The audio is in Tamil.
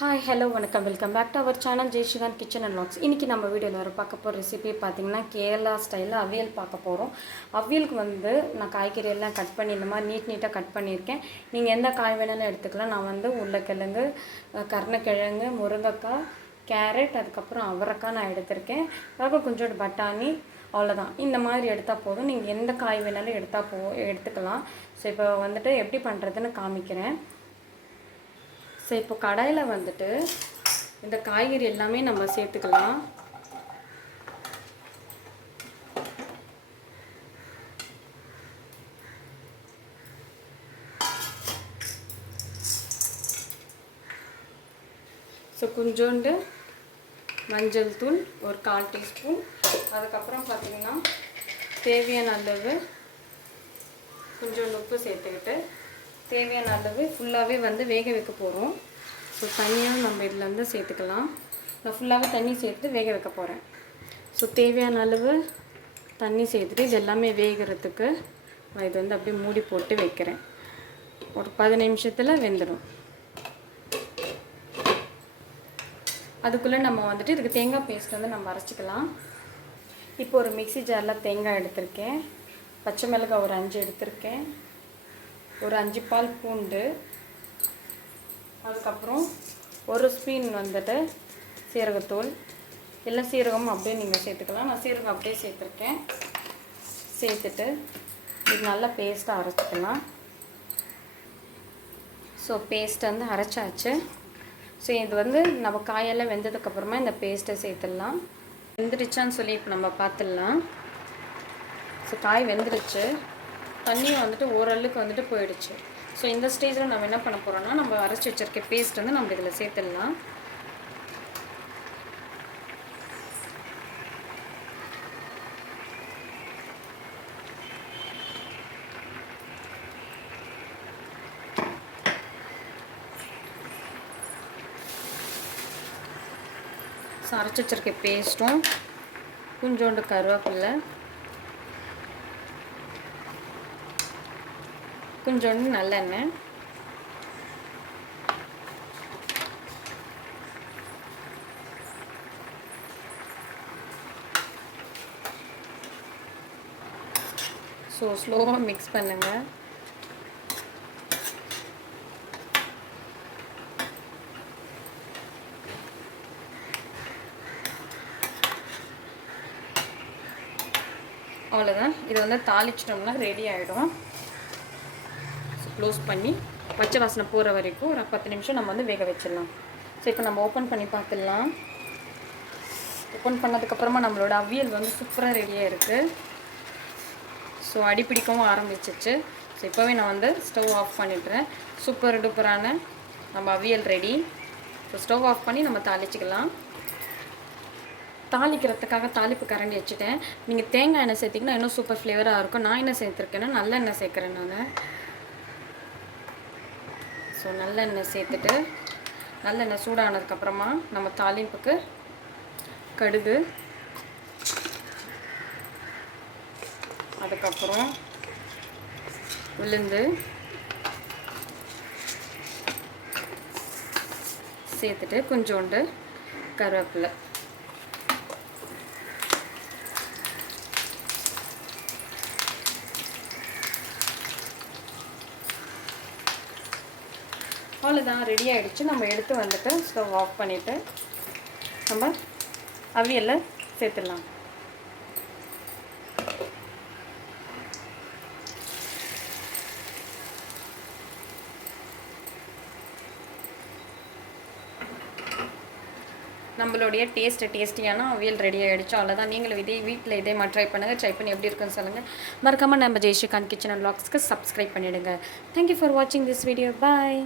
ஹாய் ஹலோ வணக்கம் welcome back to our channel Jaisrikanth kitchen and vlogs. இன்றைக்கி நம்ம வீடியோவில் வர பார்க்க போகிற ரெசிபி பார்த்திங்கன்னா கேரளா ஸ்டைலில் அவியல் பார்க்க போகிறோம். அவியலுக்கு நான் காய்கறி எல்லாம் கட் பண்ணி இந்த மாதிரி நீட்டாக கட் பண்ணியிருக்கேன். நீங்கள் எந்த காய் வேணாலும் எடுத்துக்கலாம். நான் உருளைக்கிழங்கு, கருணக்கிழங்கு, முருங்கைக்காய், கேரட், அதுக்கப்புறம் அவரைக்காய் நான் எடுத்திருக்கேன். அதுக்கு கொஞ்சோண்டு பட்டாணி, அவ்வளோதான். இந்த மாதிரி எடுத்தால் போதும். நீங்கள் எந்த காய் வேணாலும் எடுத்துக்கலாம். ஸோ இப்போ எப்படி பண்ணுறதுன்னு காமிக்கிறேன். ஸோ இப்போ கடாயில் இந்த காய்கறி எல்லாமே நம்ம சேர்த்துக்கலாம். ஸோ கொஞ்சோண்டு மஞ்சள் தூள் ஒரு 1/4 டீஸ்பூன், அதுக்கப்புறம் பார்த்திங்கன்னா தேவையான அளவு கொஞ்சோண்டு உப்பு சேர்த்துக்கிட்டு தேவையான அளவு ஃபுல்லாகவே வேக வைக்க போகிறோம். ஸோ தண்ணியாக நம்ம இதில் சேர்த்துக்கலாம். நான் ஃபுல்லாகவே தண்ணி சேர்த்து வேக வைக்க போகிறேன். ஸோ தேவையான அளவு தண்ணி சேர்த்துட்டு இது எல்லாமே வேகிறதுக்கு நான் இது அப்படியே மூடி போட்டு வைக்கிறேன். ஒரு 10 நிமிஷத்தில் வெந்துடும். அதுக்குள்ளே நம்ம இதுக்கு தேங்காய் பேஸ்ட் நம்ம அரைச்சிக்கலாம். இப்போ ஒரு மிக்ஸி ஜாரில் தேங்காய் எடுத்திருக்கேன். பச்சை மிளகாய் ஒரு 5 எடுத்திருக்கேன். ஒரு 5 பால் பூண்டு, அதுக்கப்புறம் ஒரு ஸ்பூன் சீரகத்தூள், இல்லை சீரகம் அப்படியே நீங்கள் சேர்த்துக்கலாம். நான் சீரகம் அப்படியே சேர்த்துருக்கேன். சேர்த்துட்டு இது நல்லா பேஸ்ட்டாக அரைச்சிக்கலாம். ஸோ பேஸ்ட்டை அரைச்சாச்சு. ஸோ இது நம்ம காயெல்லாம் வெந்ததுக்கப்புறமா இந்த பேஸ்ட்டை சேர்த்துடலாம். வெந்துடுச்சான்னு சொல்லி இப்போ நம்ம பார்த்துடலாம். ஸோ காய் வெந்துடுச்சு. தண்ணியும் ஓரளவுக்கு போயிடுச்சு. ஸோ இந்த ஸ்டேஜில் நம்ம என்ன பண்ண போகிறோம்னா நம்ம அரைச்சி வச்சிருக்க பேஸ்ட் நம்ம இதில் சேர்த்துடலாம். ஸோ அரைச்சி வச்சிருக்க பேஸ்ட்டும் கொஞ்சோண்டு கருவேப்பிலை, கொஞ்சோண்டு நல்லெண்ணெய், ஸோ ஸ்லோவாக மிக்ஸ் பண்ணுங்கள். அவ்வளோதான். இது தாளிச்சிட்டோம்னா ரெடி ஆகிடும். க்ளோஸ் பண்ணி பச்சை வாசனை போகிற வரைக்கும் ஒரு 10 நிமிஷம் நம்ம வேக வச்சிடலாம். ஸோ இப்போ நம்ம ஓப்பன் பண்ணி பார்த்துடலாம். ஓப்பன் பண்ணதுக்கப்புறமா நம்மளோட அவியல் சூப்பராக ரெடியாக இருக்குது. ஸோ அடிப்பிடிக்கவும் ஆரம்பிச்சிச்சு. ஸோ இப்போவே நான் ஸ்டவ் ஆஃப் பண்ணிடுறேன். சூப்பர் டூப்பரான நம்ம அவியல் ரெடி. ஸோ ஸ்டவ் ஆஃப் பண்ணி நம்ம தாளிச்சிக்கலாம். தாளிக்கிறதுக்காக தாளிப்பு கரண்டி வச்சுட்டேன். நீங்கள் தேங்காய் எண்ணெய் சேர்த்திங்கன்னா இன்னும் சூப்பர் ஃப்ளேவராக இருக்கும். நான் என்ன சேர்த்துருக்கேன்னா நல்லெண்ணெய் சேர்க்குறேன் நான். ஸோ நல்லெண்ணெய் சேர்த்துட்டு நல்லெண்ணெய் சூடானதுக்கப்புறமா நம்ம தாளிப்புக்கு கடுகு, அதுக்கப்புறம் உளுந்து சேர்த்துட்டு கொஞ்சோண்டு கருவேப்பிலை, அவ்வளோதான் ரெடி ஆகிடுச்சு. நம்ம எடுத்து ஸ்டவ் ஆஃப் பண்ணிவிட்டு நம்ம அவியலில் சேர்த்துடலாம். நம்மளுடைய டேஸ்டியான அவியல் ரெடி ஆகிடுச்சு. அவ்வளோதான். நீங்களும் வீட்டில் இதே மாதிரி ட்ரை பண்ணுங்கள். ட்ரை பண்ணி எப்படி இருக்குன்னு சொல்லுங்கள். மறக்காமல் நம்ம ஜெய்ஸ்ரீகாந்த் கிச்சன் அண்ட் வ்ளாக்ஸ்க்கு சப்ஸ்கிரைப் பண்ணிவிடுங்க. தேங்க்யூ ஃபார் வாட்சிங் திஸ் வீடியோ. பாய்.